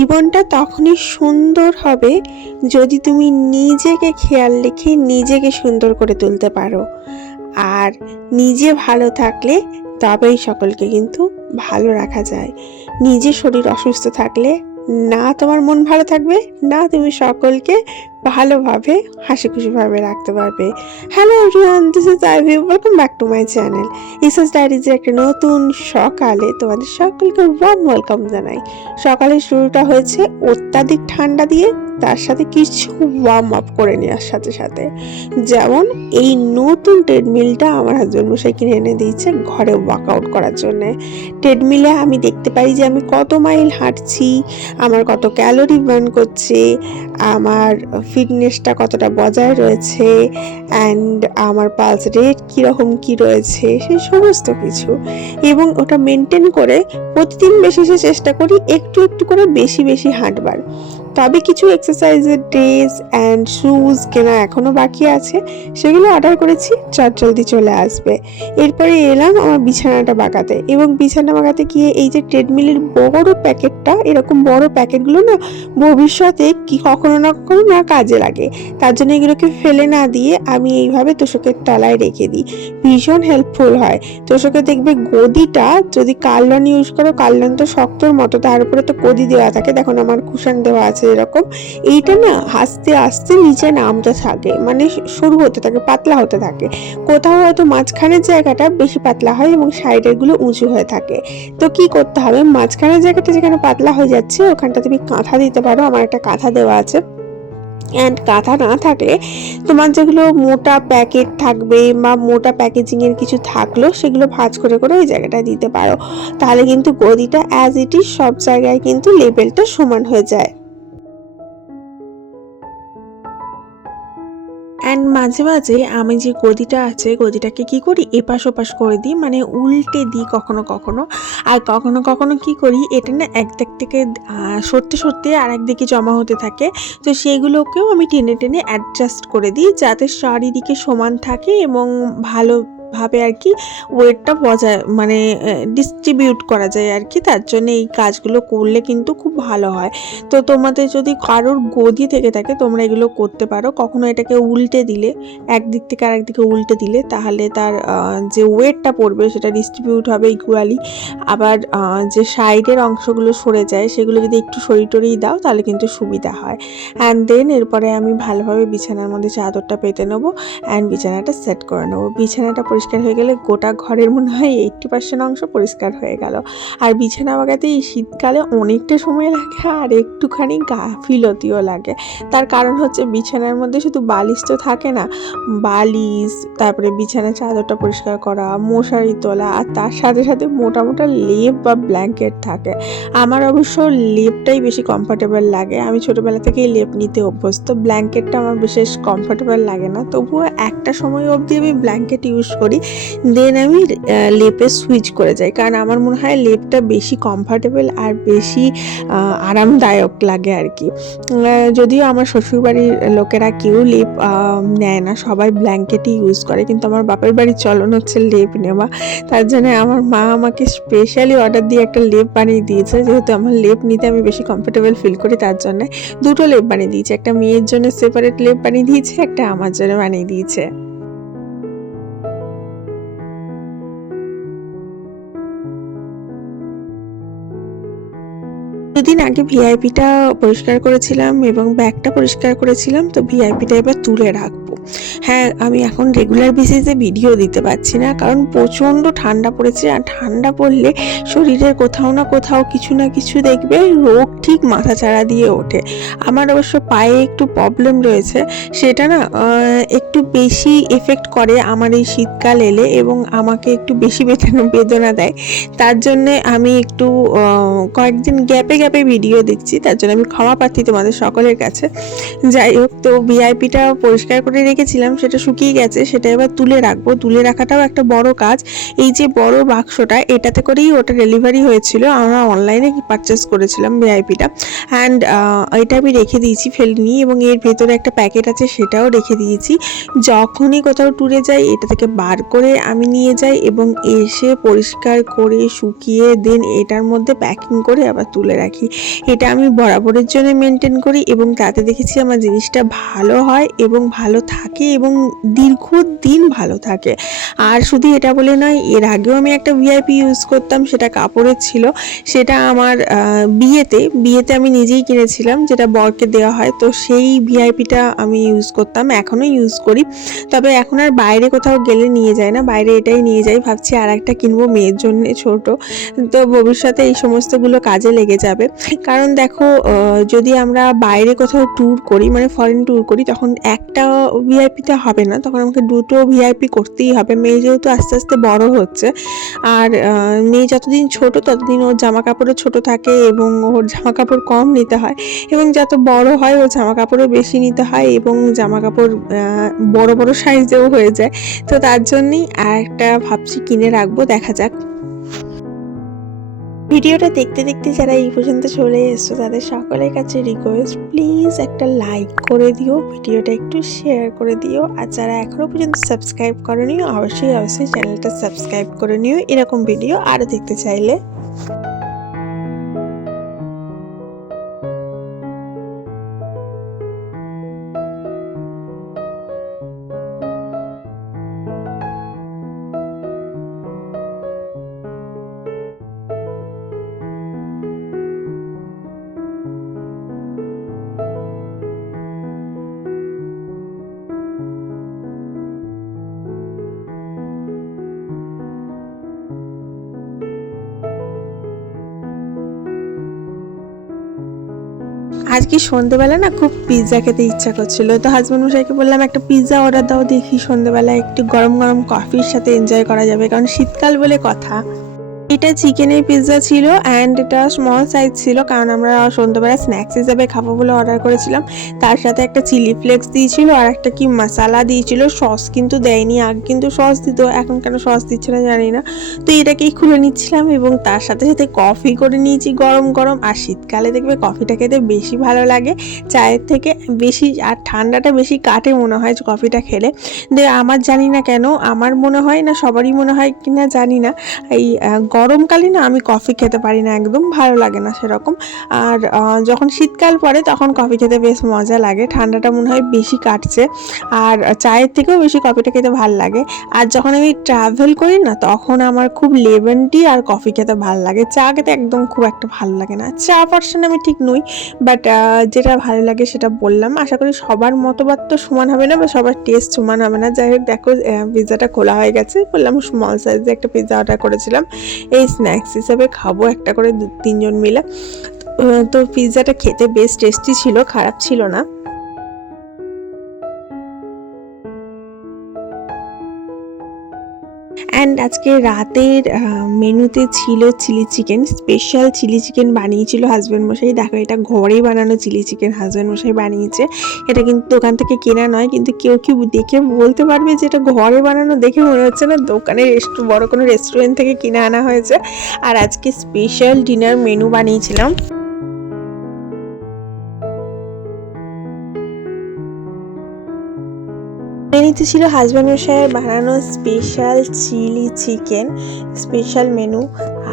জীবনটা তখনই সুন্দর হবে যদি তুমি নিজেকে খেয়াল রেখে নিজেকে সুন্দর করে তুলতে পারো। আর নিজে ভালো থাকলে তবেই সকলকে কিন্তু ভালো রাখা যায়। নিজে শরীর অসুস্থ থাকলে না তোমার মন ভালো থাকবে, না তুমি সকলকে ভালোভাবে হাসি খুশিভাবে রাখতে পারবে। Hello everyone this is Ivy welcome back to my channel ইসাস ডায়েরিজের একটা নতুন সকালে তোমাদের সকলকে ওয়ার্ম ওয়েলকাম জানাই। সকালের শুরুটা হয়েছে অত্যাধিক ঠান্ডা দিয়ে, তার সাথে কিছু ওয়ার্ম আপ করে নেওয়ার সাথে সাথে। যেমন এই নতুন ট্রেডমিলটা আমার হাজব্যান্ড মশাই কিনে এনে দিয়েছে ঘরে ওয়ার্কআউট করার জন্য। ট্রেডমিলে আমি দেখতে পাই যে আমি কত মাইল হাঁটছি আমার কত ক্যালোরি বার্ন করছি, আমার ফিটনেসটা কতটা বজায় রয়েছে অ্যান্ড আমার পালস রেট কীরকম কী রয়েছে, সে সমস্ত কিছু। এবং ওটা মেনটেন করে প্রতিদিন বেশি সে চেষ্টা করি একটু একটু করে বেশি বেশি হাঁটবার। তবে কিছু এক্সারসাইজের ড্রেস অ্যান্ড শুজ কেনা এখনও বাকি আছে, সেগুলো অর্ডার করেছি, চট জলদি চলে আসবে। এরপরে এলাম আমার বিছানাটা বাগাতে এবং বিছানা বাগাতে গিয়ে এই যে ট্রেডমিলের বড় প্যাকেটটা এরকম বড় প্যাকেটগুলো না ভবিষ্যতে কি কখনো না কখনো না কাজে লাগে। তার জন্য এগুলোকে ফেলে না দিয়ে আমি এইভাবে তোষকের তলায় রেখে দিই। ভীষণ হেল্পফুল হয়। তোষকে দেখবে গদিটা যদি কার্লন ইউজ করো, কার্লন তো শক্তর মতো, তার উপরে তো গদি দেওয়া থাকে। দেখুন আমার কুশন দেওয়া আছে এরকম। এইটা না আস্তে আস্তে নিচে নামতে থাকে। মানে সরু হতে থাকে, পাতলা হতে থাকে। কোথাও হয়তো মাঝখানের জায়গাটা বেশি পাতলা হয় এবং সাইডেরগুলো উঁচু হয়ে থাকে। তো কি করতে হবে? মাঝখানের জায়গাটা যেখানে পাতলা হয়ে যাচ্ছে ওখানটা তুমি কাঁথা দিতে পারো। আমার একটা কাঁথা দেওয়া আছে। অ্যান্ড কাঁথা না থাকলে তোমার যেগুলো মোটা প্যাকেট থাকবে বা মোটা প্যাকেজিংয়ের কিছু থাকল, সেগুলো ভাঁজ করে করে ওই জায়গাটায় দিতে পারো। তাহলে কিন্তু গদিটা অ্যাজ ইট ইজ সব জায়গায় কিন্তু লেভেলটা সমান হয়ে যায়। অ্যান্ড মাঝে মাঝে আমি যে গদিটা আছে, গদিটাকে কি করি? এপাশ ওপাশ করে দিই মানে উল্টে দিই কখনো কখনো। আর কখনো কখনো কি করি, এটা না একদিক থেকে সরতে সরতে আর একদিকে জমা হতে থাকে। তো সেইগুলোকেও আমি টেনে টেনে অ্যাডজাস্ট করে দিই, যাতে চারিদিকে সমান থাকে এবং ভালোভাবে আর কি ওয়েটটা বজায় মানে ডিস্ট্রিবিউট করা যায় আর কি। তার জন্য এই কাজগুলো করলে কিন্তু খুব ভালো হয়। তো তোমাদের যদি কারোর গদি থেকে থাকে, তোমরা এগুলো করতে পারো। কখনো এটাকে উল্টে দিলে, একদিক থেকে আরেক দিকে উল্টে দিলে, তাহলে তার যে ওয়েটটা পড়বে, সেটা ডিস্ট্রিবিউট হবে ইকুয়ালি আবার যে সাইডের অংশগুলো সরে যায়, সেগুলো যদি একটু সরি টরিয়ে দাও, তাহলে কিন্তু সুবিধা হয়। অ্যান্ড দেন এরপরে আমি ভালোভাবে বিছানার মধ্যে চাদরটা পেতে নেব অ্যান্ড বিছানাটা সেট করে নেব। বিছানাটা পরিষ্কার হয়ে গেলে গোটা ঘরের মনে হয় এইটটি পার্সেন্ট অংশ পরিষ্কার হয়ে গেল। আর বিছানা বাগাতে এই শীতকালে অনেকটা সময় লাগে আর একটুখানি গাফিলতিও লাগে। তার কারণ হচ্ছে বিছানার মধ্যে শুধু বালিশ তো থাকে না, বালিশ, তারপরে বিছানার চাদরটা পরিষ্কার করা, মশারি তোলা, আর তার সাথে সাথে মোটা মোটা লেপ বা ব্ল্যাঙ্কেট থাকে। আমার অবশ্য লেপটাই বেশি কমফোর্টেবল লাগে। আমি ছোটোবেলা থেকেই লেপ নিতে অভ্যস্ত। ব্ল্যাঙ্কেটটা আমার বিশেষ কমফোর্টেবল লাগে না। তবুও একটা সময় অবধি আমি ব্ল্যাঙ্কেট ইউজ করি। দেন আমি লেপে সুইচ করে যাই। কারণ আমার মনে হয় লেপটা বেশি কমফোর্টেবল আর বেশি আরামদায়ক লাগে আর কি। যদিও আমার শ্বশুরবাড়ির লোকেরা কেউ লেপ নেয় না, সবাই ব্ল্যাঙ্কেটই ইউজ করে, কিন্তু আমার বাপের বাড়ির চলন হচ্ছে লেপ নেওয়া। তার জন্য আমার মা আমাকে স্পেশালি অর্ডার দিয়ে একটা লেপ বানিয়ে দিয়েছে। যেহেতু আমার লেপ নিতে আমি বেশি কমফোর্টেবল ফিল করি, তার জন্য দুটো লেপ বানিয়ে দিয়েছে। একটা মেয়ের জন্য সেপারেট লেপ বানিয়ে দিয়েছে, একটা আমার জন্য বানিয়ে দিয়েছে। দুদিন আগে ভিআইপিটা পরিষ্কার করেছিলাম এবং ব্যাগটা পরিষ্কার করেছিলাম তো ভিআইপিটা এবার তুলে রাখব। হ্যাঁ আমি এখন রেগুলার বেসিসে ভিডিও দিতে পারছি না, কারণ প্রচণ্ড ঠান্ডা পড়েছে আর ঠান্ডা পড়লে শরীরের কোথাও না কোথাও কিছু না কিছু দেখবে রোগ ঠিক মাথা চাড়া দিয়ে ওঠে। আমার অবশ্য পায়ে একটু প্রবলেম রয়েছে, সেটা না একটু বেশি এফেক্ট করে আমার এই শীতকাল এলে এবং আমাকে একটু বেশি বেদনা বেদনা দেয়। তার জন্যে আমি একটু কয়েকদিন গ্যাপে গ্যাপে ভিডিও দিচ্ছি, তার জন্য আমি ক্ষমা প্রার্থী তোমাদের সকলের কাছে। যাই হোক, তো ভিআইপিটা পরিষ্কার করে রেখেছিলাম, সেটা শুকিয়ে গেছে, সেটা এবার তুলে রাখব। তুলে রাখাটাও একটা বড় কাজ। এই যে বড় বাক্সটা, এটাতে করেই ওটা ডেলিভারি হয়েছিল। আমরা অনলাইনে পারচেস করেছিলাম ভিআইপিটা অ্যান্ড এটা আমি রেখে দিয়েছি ফেলিনি এবং এর ভেতরে একটা প্যাকেট আছে, সেটাও রেখে দিয়েছি। যখনই কোথাও ট্যুরে যাই, এটা থেকে বার করে আমি নিয়ে যাই এবং এসে পরিষ্কার করে শুকিয়ে দেন এটার মধ্যে প্যাকিং করে আবার তুলে রাখি। এটা আমি বরাবরের জন্য মেনটেন করি এবং তাতে দেখেছি আমার জিনিসটা ভালো হয় এবং ভালো থাকে এবং দীর্ঘদিন ভালো থাকে। আর শুধু এটা বলে নয়, এর আগেও আমি একটা ভিআইপি ইউজ করতাম, সেটা কাপড়ের ছিল। সেটা আমার বিয়েতে বিয়েতে আমি নিজেই কিনেছিলাম, যেটা বরকে দেওয়া হয়। তো সেই ভিআইপিটা আমি ইউজ করতাম, এখনও ইউজ করি। তবে এখন আর বাইরে কোথাও গেলে নিয়ে যায় না, বাইরে এটাই নিয়ে যাই। ভাবছি আর একটা কিনবো, মেয়ের জন্য ছোট। তো ভবিষ্যতে এই সমস্তগুলো কাজে লেগে যাবে। কারণ দেখো যদি আমরা বাইরে কোথাও ট্যুর করি মানে ফরেন ট্যুর করি, তখন একটা ভিআইপিতে হবে না, তখন আমাকে দুটো ভিআইপি করতেই হবে। মেয়ে যেহেতু আস্তে আস্তে বড় হচ্ছে, আর মেয়ে যতদিন ছোট ততদিন ওর জামা কাপড়ও ছোট থাকে এবং ওর জামা কাপড় কম নিতে হয় এবং যত বড় হয় ওর জামা কাপড়ও বেশি নিতে হয় এবং জামা কাপড় বড় বড় সাইজেও হয়ে যায়। তো তার জন্যই আর একটা ভাবছি কিনে রাখব, দেখা যাক। ভিডিওটা দেখতে দেখতে যারা এই পর্যন্ত চলে এসছো, তাদের সকলের কাছে রিকোয়েস্ট প্লিজ একটা লাইক করে দিও, ভিডিওটা একটু শেয়ার করে দিও। আর যারা এখনও পর্যন্ত সাবস্ক্রাইব করনি, অবশ্যই অবশ্যই চ্যানেলটা সাবস্ক্রাইব করে নিও। এরকম ভিডিও আরও দেখতে চাইলে। আজকে সন্ধেবেলা না খুব পিৎজা খেতে ইচ্ছা করছিল। তো হাজব্যান্ড মশাইকে বললাম, একটা পিৎজা অর্ডার দাও, দেখি সন্ধেবেলা একটু গরম গরম কফির সাথে এনজয় করা যাবে। কারণ শীতকাল বলে কথা। এটা চিকেনের পিৎজা ছিল অ্যান্ড এটা স্মল সাইজ ছিল, কারণ আমরা সন্ধ্যাবেলা স্ন্যাক্স হিসাবে খাব বলে অর্ডার করেছিলাম। তার সাথে একটা চিলি ফ্লেক্স দিয়েছিল আর একটা কি মশালা দিয়েছিল। সস কিন্তু দেয়নি, আগে কিন্তু সস দিত, এখন কেন সস দিচ্ছে না জানি না। তো এটাকেই খুলে নিচ্ছিলাম এবং তার সাথে সাথে কফি করে নিয়েছি গরম গরম। আর শীতকালে দেখবে কফিটা খেতে বেশি ভালো লাগে। চায়ের থেকে বেশি আর ঠান্ডাটা বেশি কাটে মনে হয় কফিটা খেলে। দে, আমার জানি না কেন, আমার মনে হয় না, সবারই মনে হয় কিনা জানি না। এই গরমকালে না আমি কফি খেতে পারি না, একদম ভালো লাগে না সেরকম। আর যখন শীতকাল পড়ে তখন কফি খেতে বেশ মজা লাগে, ঠান্ডাটা মনে হয় বেশি কাটছে। আর চায়ের থেকেও বেশি কফিটা খেতে ভালো লাগে। আর যখন আমি ট্রাভেল করি না, তখন আমার খুব লেমন টি আর কফি খেতে ভালো লাগে। চা খেতে একদম খুব একটা ভালো লাগে না। চা পার্সন আমি ঠিক নই বাট যেটা ভালো লাগে সেটা বললাম। আশা করি সবার মতবাদ তো সমান হবে না, বা সবার টেস্ট সমান হবে না। যাই হোক, দেখো পিৎজাটা খোলা হয়ে গেছে। বললাম স্মল সাইজে একটা পিৎজা অর্ডার করেছিলাম। এই স্ন্যাক্স হিসাবে খাব একটা করে দু তিনজন মিলে। তো পিৎজাটা খেতে বেশ টেস্টি ছিল, খারাপ ছিল না। অ্যান্ড আজকে রাতের মেনুতে ছিল chilli chicken special chilli chicken বানিয়েছিল হাজব্যান্ড মশাই। দেখো, এটা ঘরেই বানানো চিলি চিকেন হাজব্যান্ড মশাই বানিয়েছে। এটা কিন্তু দোকান থেকে কেনা নয়, কিন্তু কেউ কেউ দেখে বলতে পারবে যে এটা ঘরে বানানো দেখে মনে হচ্ছে না দোকানে বড় কোনো রেস্টুরেন্ট থেকে কিনে আনা হয়েছে। আর আজকে স্পেশাল ডিনার মেনু বানিয়েছিলাম। মেনুতে ছিল হাজব্যান্ড মশাইয়ের বানানো special chilli chicken special menu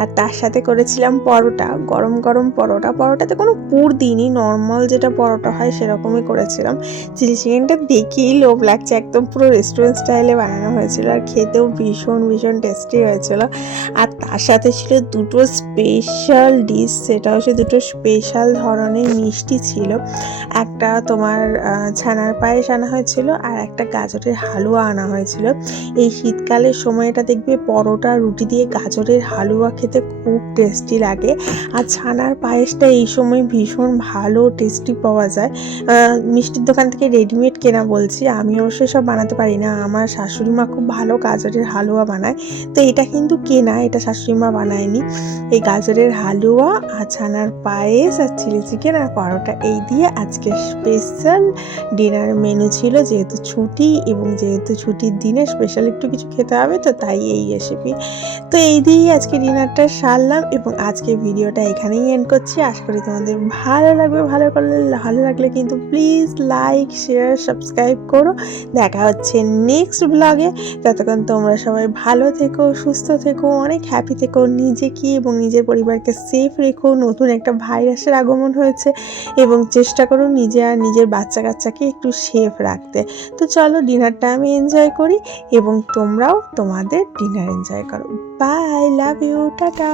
আর তার সাথে করেছিলাম পরোটা, গরম গরম পরোটা। পরোটাতে কোনো পুর দিইনি নর্মাল যেটা পরোটা হয় সেরকমই করেছিলাম। চিলি চিকেনটা দেখেই লোভ লাগছে, একদম পুরো রেস্টুরেন্ট স্টাইলে বানানো হয়েছিল আর খেতেও ভীষণ ভীষণ টেস্টি হয়েছিল। আর তার সাথে ছিল দুটো স্পেশাল ডিশ সেটা হচ্ছে দুটো স্পেশাল ধরনের মিষ্টি ছিল। একটা তোমার ছানার পায়েস আনা হয়েছিল আর একটা গাজরের হালুয়া আনা হয়েছিল। এই শীতকালের সময়টা দেখবে পরোটা রুটি দিয়ে গাজরের হালুয়া খেতে খুব টেস্টি লাগে। আর ছানার পায়েসটা এই সময় ভীষণ ভালো টেস্টি পাওয়া যায়। মিষ্টির দোকান থেকে রেডিমেড কেনা বলছি, আমি অবশ্য সব বানাতে পারি না। আমার শাশুড়ি মা খুব ভালো গাজরের হালুয়া বানায়। তো এটা কিন্তু কেনা, এটা শাশুড়ি মা বানায়নি। এই গাজরের হালুয়া আর ছানার পায়েস আর চিলি চিকেন আর পরোটা, এই দিয়ে আজকে স্পেশাল ডিনার মেনু ছিল। যেহেতু ছুটি এবং যেহেতু ছুটির দিনে স্পেশাল একটু কিছু খেতে হবে, তো তাই এই রেসিপি তো এই দিয়েই আজকে ডিনারটা সারলাম এবং আজকে ভিডিওটা এখানেই এন্ড করছি। আশা করি তোমাদের ভালো লাগবে, ভালো করলে, ভালো লাগলে কিন্তু প্লিজ লাইক শেয়ার সাবস্ক্রাইব করো। দেখা হচ্ছে নেক্সট ব্লগে ততক্ষণ তোমরা সবাই ভালো থেকো, সুস্থ থেকো, অনেক হ্যাপি থেকো। নিজেকে এবং নিজের পরিবারকে সেফ রেখো। নতুন একটা ভাইরাসের আগমন হয়েছে এবং চেষ্টা করো নিজে আর নিজের বাচ্চা কাচ্চাকে একটু সেফ রাখতে। তো চলো ডিনারটা আমি এনজয় করি এবং তোমরাও তোমাদের ডিনার এনজয় করো। By love you tata